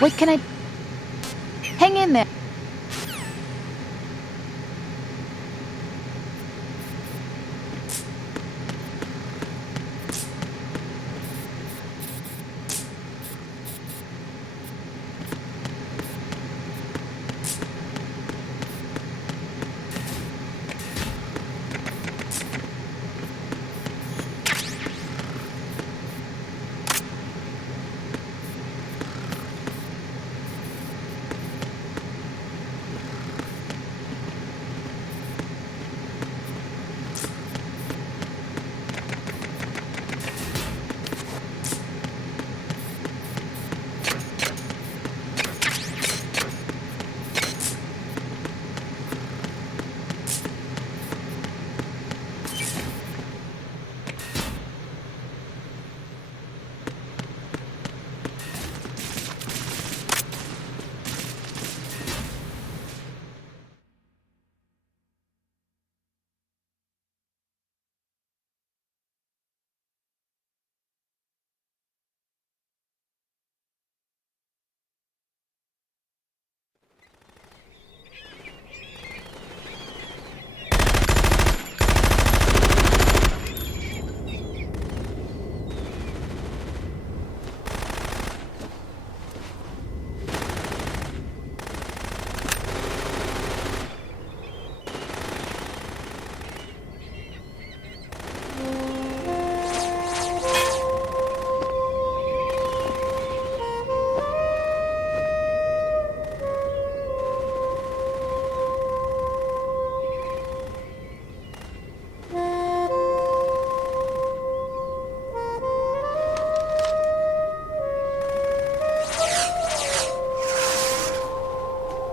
What can I... Hang in there.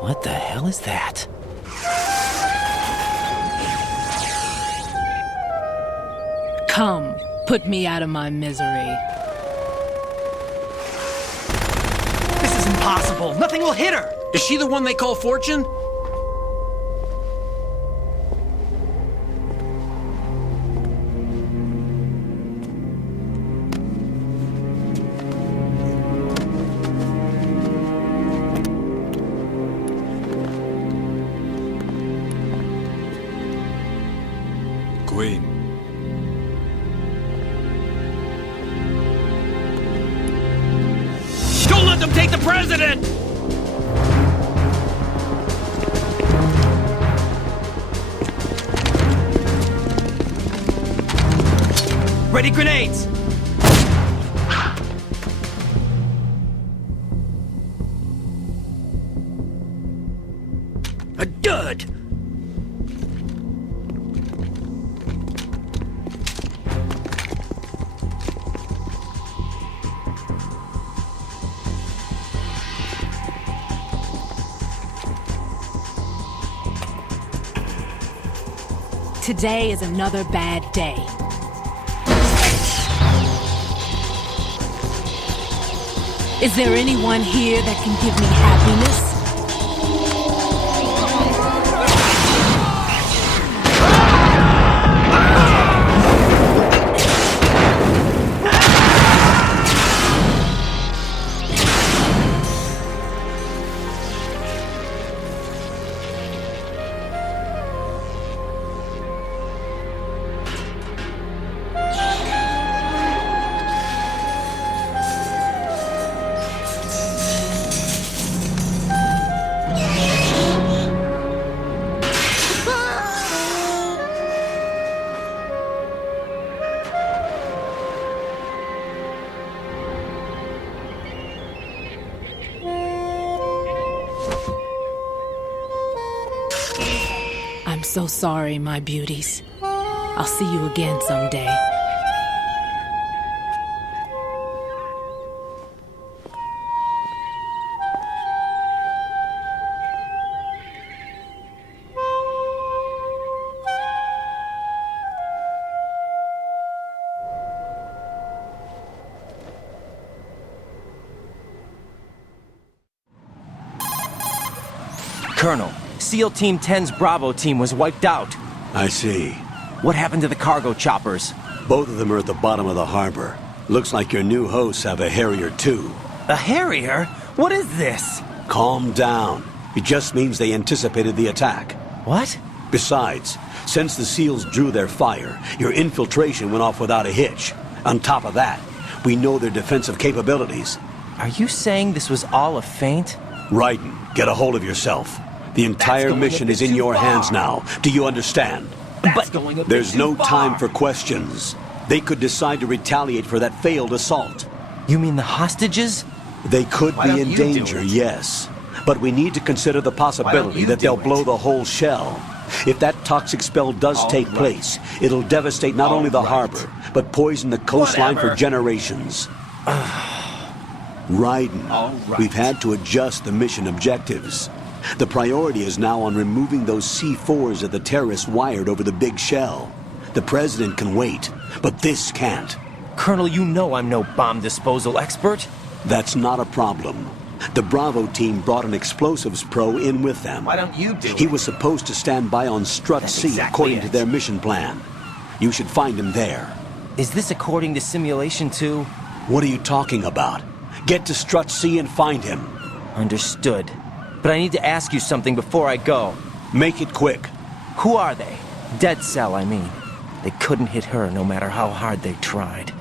What the hell is that? Come, put me out of my misery. This is impossible. Nothing will hit her. Is she the one they call Fortune? Queen. Don't let them take the president! Ready grenades! A dud! Today is another bad day. Is there anyone here that can give me happiness? I'm so sorry, my beauties. I'll see you again someday. Colonel, SEAL Team 10's Bravo team was wiped out. I see. What happened to the cargo choppers? Both of them are at the bottom of the harbor. Looks like your new hosts have a Harrier too. A Harrier? What is this? Calm down. It just means they anticipated the attack. What? Besides, since the SEALs drew their fire, your infiltration went off without a hitch. On top of that, we know their defensive capabilities. Are you saying this was all a feint? Raiden, get a hold of yourself. The entire mission is in your hands now. Do you understand? But there's no time for questions. They could decide to retaliate for that failed assault. You mean the hostages? They could be in danger, yes. But we need to consider the possibility that they'll blow the whole shell. If that toxic spell does take place, it'll devastate not only the harbor, but poison the coastline for generations. Raiden, we've had to adjust the mission objectives. The priority is now on removing those C4s that the terrorists wired over the big shell. The president can wait, but this can't. Colonel, you know I'm no bomb disposal expert. That's not a problem. The Bravo team brought an explosives pro in with them. Why don't you do it? He was supposed to stand by on Strut C exactly according to it. their mission plan. You should find him there. Is this according to simulation too? What are you talking about? Get to Strut C and find him. Understood. But I need to ask you something before I go. Make it quick. Who are they? Dead Cell, I mean. They couldn't hit her no matter how hard they tried.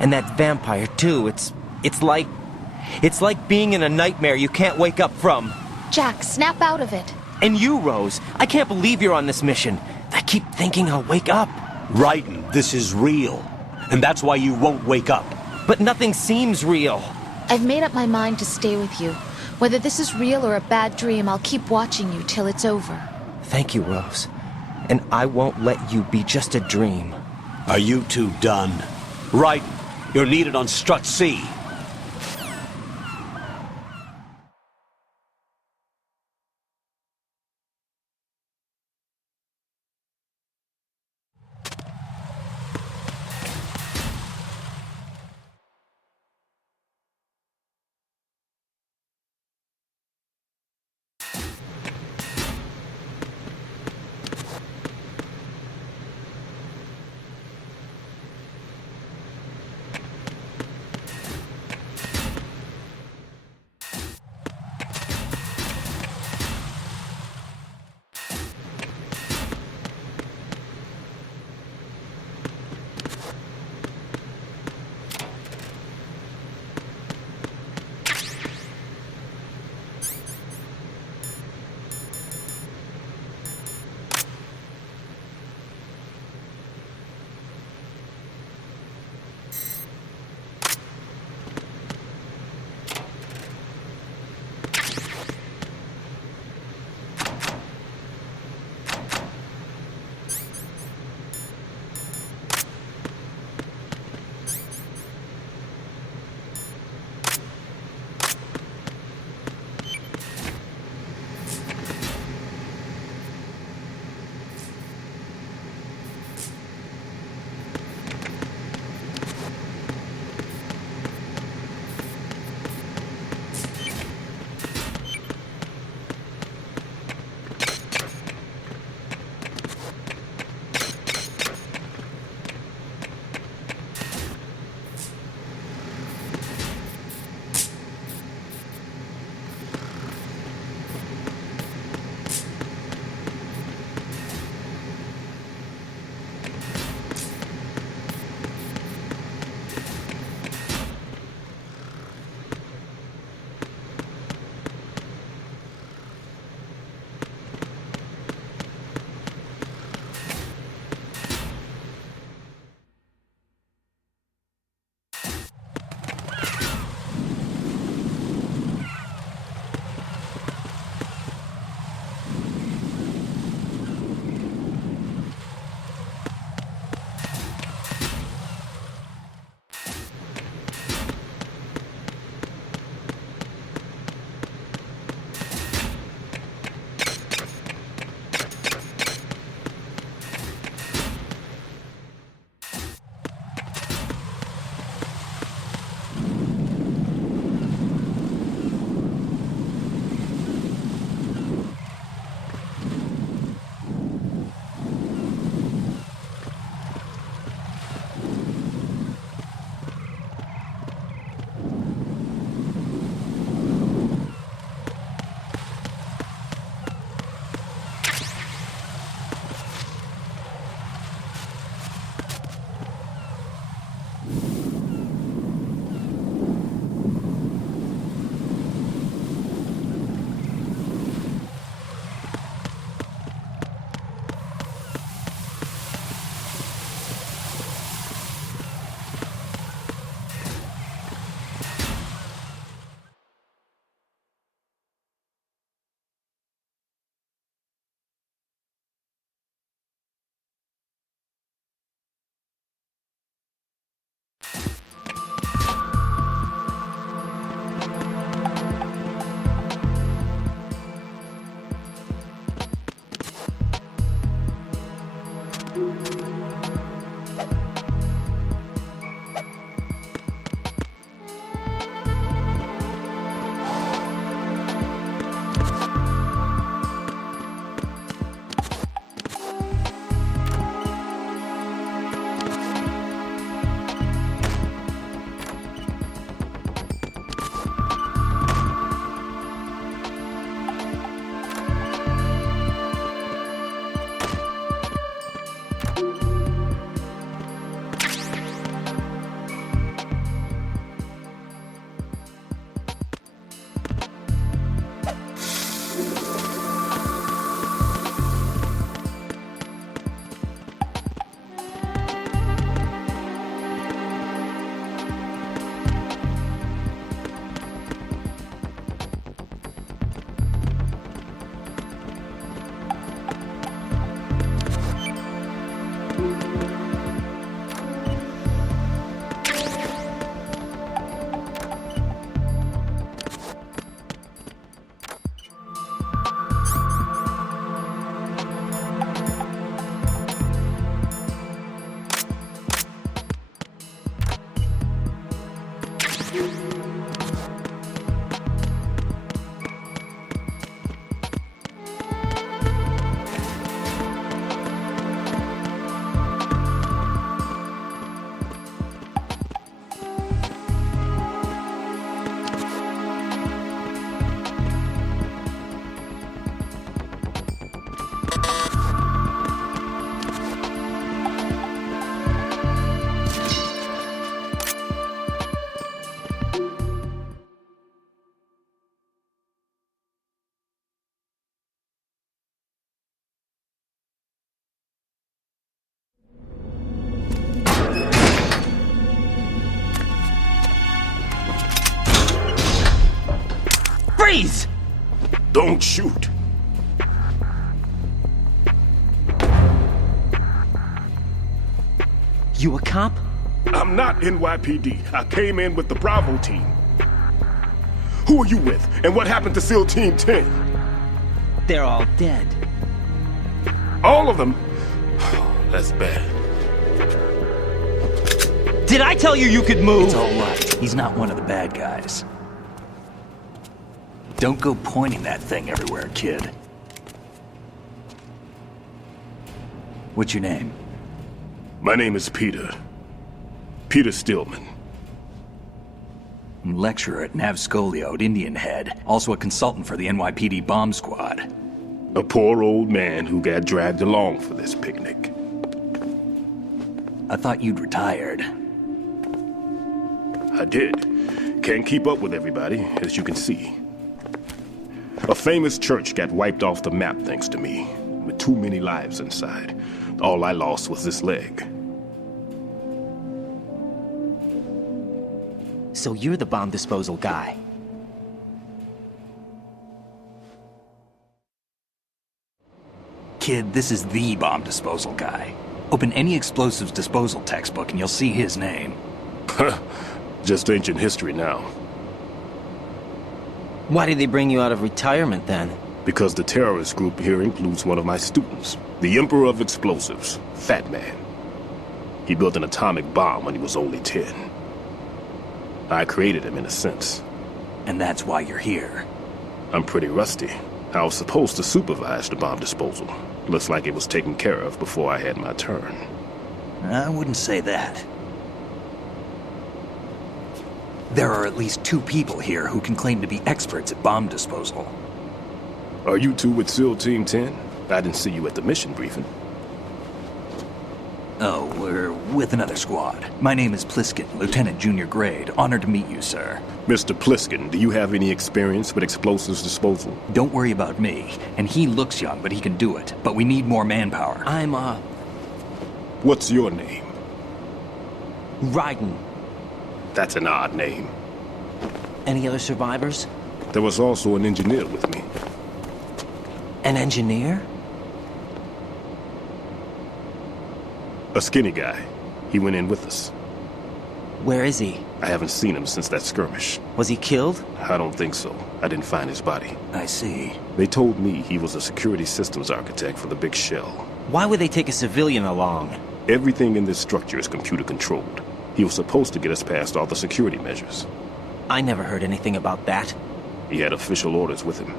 And that vampire too, it's like being in a nightmare you can't wake up from. Jack, snap out of it. And you, Rose, I can't believe you're on this mission. I keep thinking I'll wake up. Raiden, this is real. And that's why you won't wake up. But nothing seems real. I've made up my mind to stay with you. Whether this is real or a bad dream, I'll keep watching you till it's over. Thank you, Rose. And I won't let you be just a dream. Are you two done? Raiden, you're needed on Strut C. Freeze! Don't shoot. You a cop? I'm not NYPD. I came in with the Bravo team. Who are you with? And what happened to SEAL Team 10? They're all dead. All of them? That's bad. Did I tell you could move? It's all right. He's not one of the bad guys. Don't go pointing that thing everywhere, kid. What's your name? My name is Peter. Peter Stillman. Lecturer at Nav Scolio at Indian Head. Also a consultant for the NYPD bomb squad. A poor old man who got dragged along for this picnic. I thought you'd retired. I did. Can't keep up with everybody, as you can see. A famous church got wiped off the map thanks to me, with too many lives inside. All I lost was this leg. So you're the bomb disposal guy. Kid, this is the bomb disposal guy. Open any explosives disposal textbook and you'll see his name. Just ancient history now. Why did they bring you out of retirement then? Because the terrorist group here includes one of my students, the Emperor of Explosives, Fat Man. He built an atomic bomb when he was only 10. I created him in a sense. And that's why you're here. I'm pretty rusty. I was supposed to supervise the bomb disposal. Looks like it was taken care of before I had my turn. I wouldn't say that. There are at least 2 people here who can claim to be experts at bomb disposal. Are you two with SEAL Team 10? I didn't see you at the mission briefing. Oh, we're with another squad. My name is Pliskin, Lieutenant Junior Grade. Honored to meet you, sir. Mr. Pliskin, do you have any experience with explosives disposal? Don't worry about me. And he looks young, but he can do it. But we need more manpower. I'm, What's your name? Raiden. That's an odd name. Any other survivors? There was also an engineer with me. An engineer? A skinny guy. He went in with us. Where is he? I haven't seen him since that skirmish. Was he killed? I don't think so. I didn't find his body. I see. They told me he was a security systems architect for the big shell. Why would they take a civilian along? Everything in this structure is computer controlled. He was supposed to get us past all the security measures. I never heard anything about that. He had official orders with him.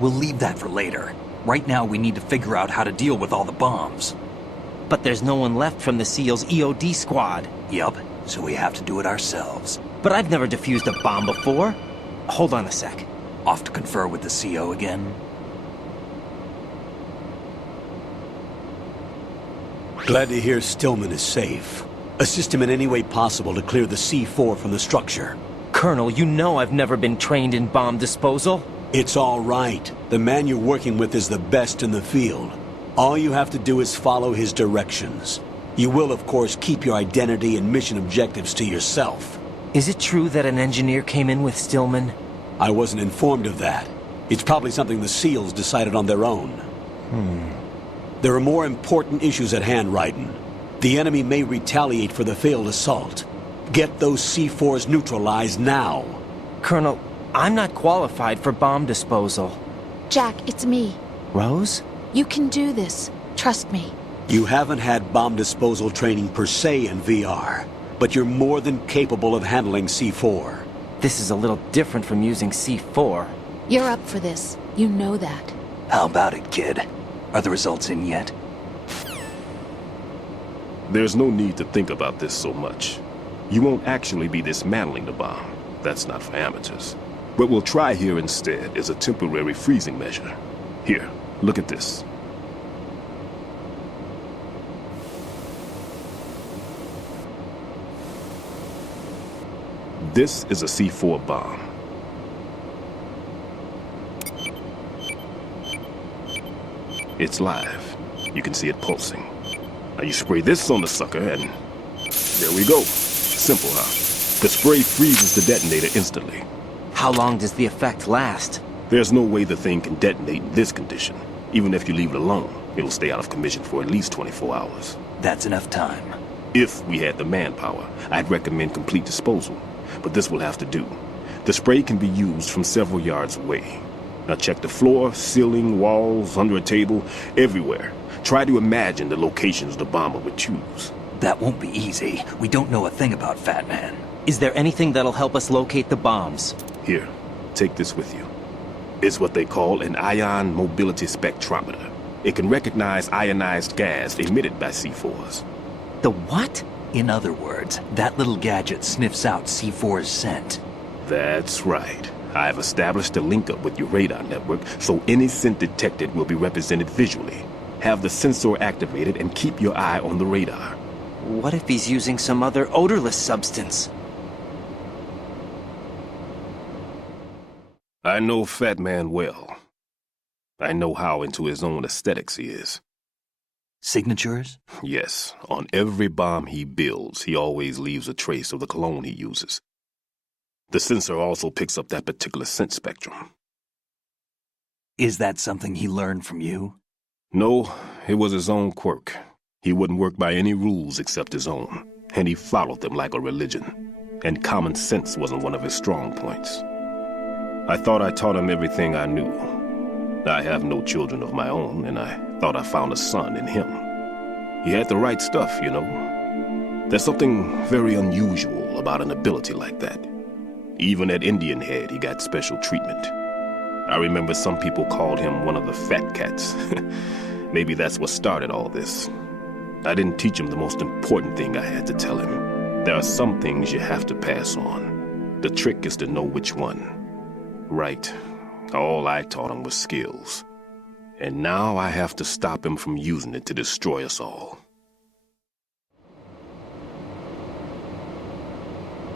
We'll leave that for later. Right now, we need to figure out how to deal with all the bombs. But there's no one left from the SEAL's EOD squad. Yup, so we have to do it ourselves. But I've never defused a bomb before. Hold on a sec. Off to confer with the CO again? Glad to hear Stillman is safe. Assist him in any way possible to clear the C4 from the structure. Colonel, you know I've never been trained in bomb disposal. It's all right. The man you're working with is the best in the field. All you have to do is follow his directions. You will, of course, keep your identity and mission objectives to yourself. Is it true that an engineer came in with Stillman? I wasn't informed of that. It's probably something the SEALs decided on their own. There are more important issues at hand, Raiden. The enemy may retaliate for the failed assault. Get those C4s neutralized now. Colonel, I'm not qualified for bomb disposal. Jack, it's me. Rose? You can do this. Trust me. You haven't had bomb disposal training per se in VR, but you're more than capable of handling C4. This is a little different from using C4. You're up for this. You know that. How about it, kid? Are the results in yet? There's no need to think about this so much. You won't actually be dismantling the bomb. That's not for amateurs. What we'll try here instead is a temporary freezing measure. Here, look at this. This is a C4 bomb. It's live. You can see it pulsing. Now you spray this on the sucker and there we go. Simple, huh? The spray freezes the detonator instantly. How long does the effect last? There's no way the thing can detonate in this condition. Even if you leave it alone, it'll stay out of commission for at least 24 hours. That's enough time. If we had the manpower, I'd recommend complete disposal. But this will have to do. The spray can be used from several yards away. Now check the floor, ceiling, walls, under a table, everywhere. Try to imagine the locations the bomber would choose. That won't be easy. We don't know a thing about Fat Man. Is there anything that'll help us locate the bombs? Here, take this with you. It's what they call an ion mobility spectrometer. It can recognize ionized gas emitted by C4s. The what? In other words, that little gadget sniffs out C4's scent. That's right. I've established a link-up with your radar network, so any scent detected will be represented visually. Have the sensor activated and keep your eye on the radar. What if he's using some other odorless substance? I know Fat Man well. I know how into his own aesthetics he is. Signatures? Yes, on every bomb he builds, he always leaves a trace of the cologne he uses. The sensor also picks up that particular scent spectrum. Is that something he learned from you? No, it was his own quirk. He wouldn't work by any rules except his own, and he followed them like a religion. And common sense wasn't one of his strong points. I thought I taught him everything I knew. I have no children of my own, and I thought I found a son in him. He had the right stuff, you know. There's something very unusual about an ability like that. Even at Indian Head, he got special treatment. I remember some people called him one of the fat cats. Maybe that's what started all this. I didn't teach him the most important thing I had to tell him. There are some things you have to pass on. The trick is to know which one. Right. All I taught him was skills. And now I have to stop him from using it to destroy us all.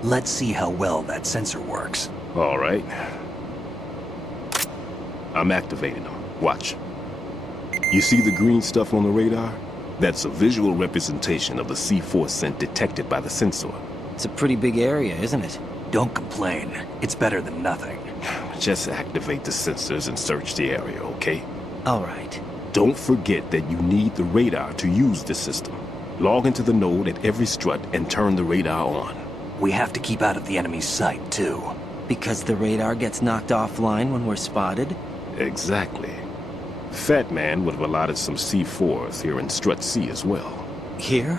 Let's see how well that sensor works. All right. I'm activating them. Watch. You see the green stuff on the radar? That's a visual representation of the C4 scent detected by the sensor. It's a pretty big area, isn't it? Don't complain. It's better than nothing. Just activate the sensors and search the area, okay? All right. Don't forget that you need the radar to use this system. Log into the node at every strut and turn the radar on. We have to keep out of the enemy's sight, too. Because the radar gets knocked offline when we're spotted? Exactly. Fat Man would have allotted some C4s here in Strut C as well. Here?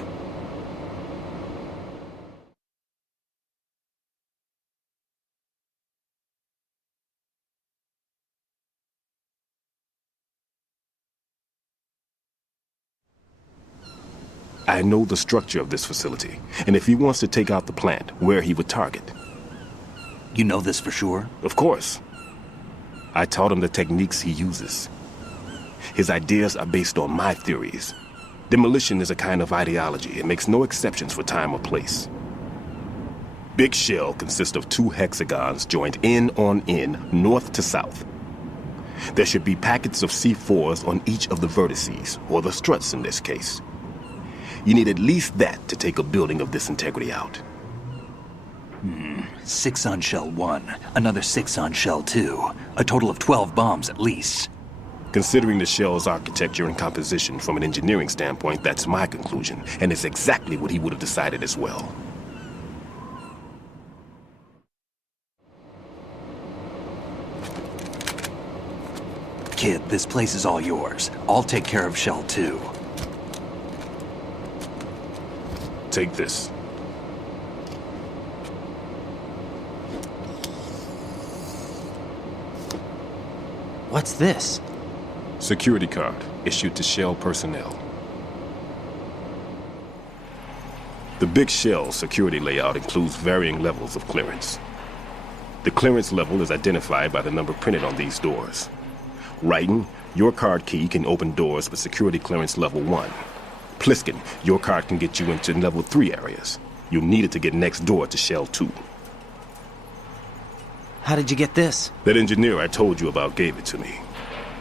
I know the structure of this facility, and if he wants to take out the plant, where he would target. You know this for sure? Of course. I taught him the techniques he uses. His ideas are based on my theories. Demolition is a kind of ideology. It makes no exceptions for time or place. Big shell consists of 2 hexagons joined end on end, north to south. There should be packets of C4s on each of the vertices, or the struts in this case. You need at least that to take a building of this integrity out. 6 on shell 1, another 6 on shell 2. A total of 12 bombs at least. Considering the shell's architecture and composition from an engineering standpoint, that's my conclusion, and it's exactly what he would have decided as well. Kid, this place is all yours. I'll take care of shell 2. Take this. What's this? Security card issued to Shell personnel. The Big Shell security layout includes varying levels of clearance. The clearance level is identified by the number printed on these doors. Writing, your card key can open doors with security clearance level 1. Pliskin, your card can get you into level 3 areas. You'll need it to get next door to Shell 2. How did you get this? That engineer I told you about gave it to me.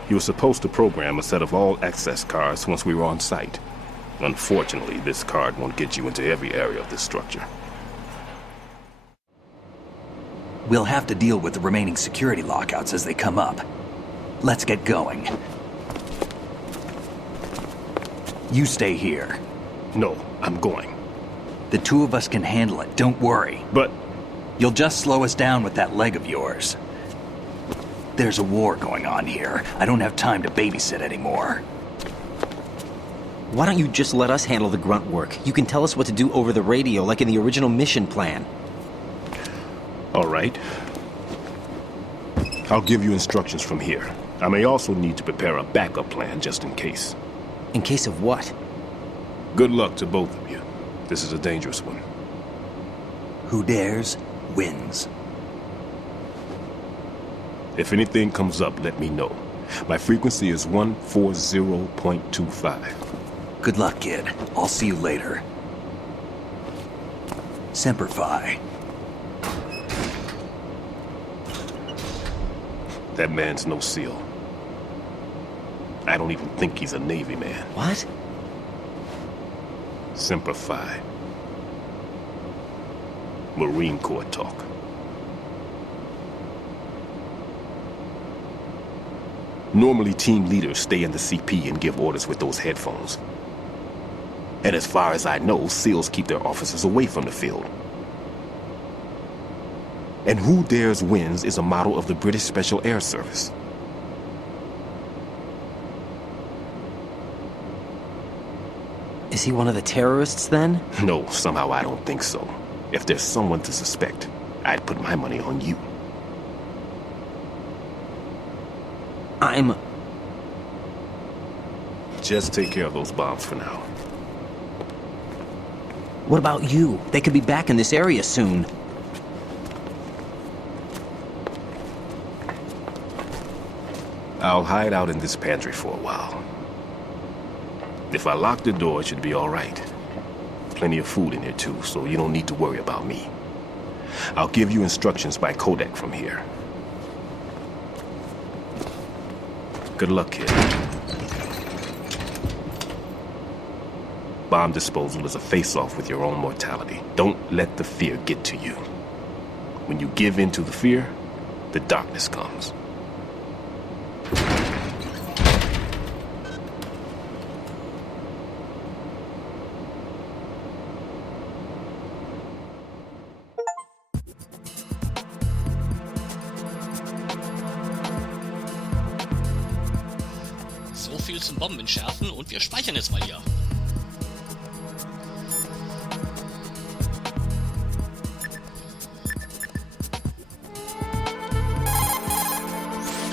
He was supposed to program a set of all access cards once we were on site. Unfortunately, this card won't get you into every area of this structure. We'll have to deal with the remaining security lockouts as they come up. Let's get going. You stay here. No, I'm going. The two of us can handle it, don't worry. But You'll just slow us down with that leg of yours. There's a war going on here. I don't have time to babysit anymore. Why don't you just let us handle the grunt work? You can tell us what to do over the radio, like in the original mission plan. all right. I'll give you instructions from here. I may also need to prepare a backup plan just in case. In case of what? Good luck to both of you. This is a dangerous one. Who dares, wins. If anything comes up, let me know. My frequency is 140.25. Good luck, kid. I'll see you later. Semper Fi. That man's no SEAL. I don't even think he's a Navy man. What? Semper Fi. Marine Corps talk. Normally, team leaders stay in the CP and give orders with those headphones. And as far as I know, SEALs keep their officers away from the field. And Who Dares Wins is a model of the British Special Air Service. Is he one of the terrorists, then? No, somehow I don't think so. If there's someone to suspect, I'd put my money on you. Just take care of those bombs for now. What about you? They could be back in this area soon. I'll hide out in this pantry for a while. If I lock the door, it should be all right. Plenty of food in here too, so you don't need to worry about me. I'll give you instructions by Kodak from here. Good luck, kid. Bomb disposal is a face-off with your own mortality. Don't let the fear get to you. When you give in to the fear, the darkness comes. So viel zum Bombenentschärfen und wir speichern jetzt mal hier.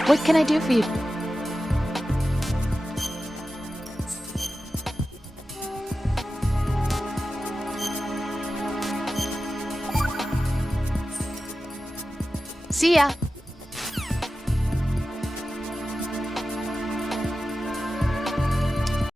What can I do for you? See ya.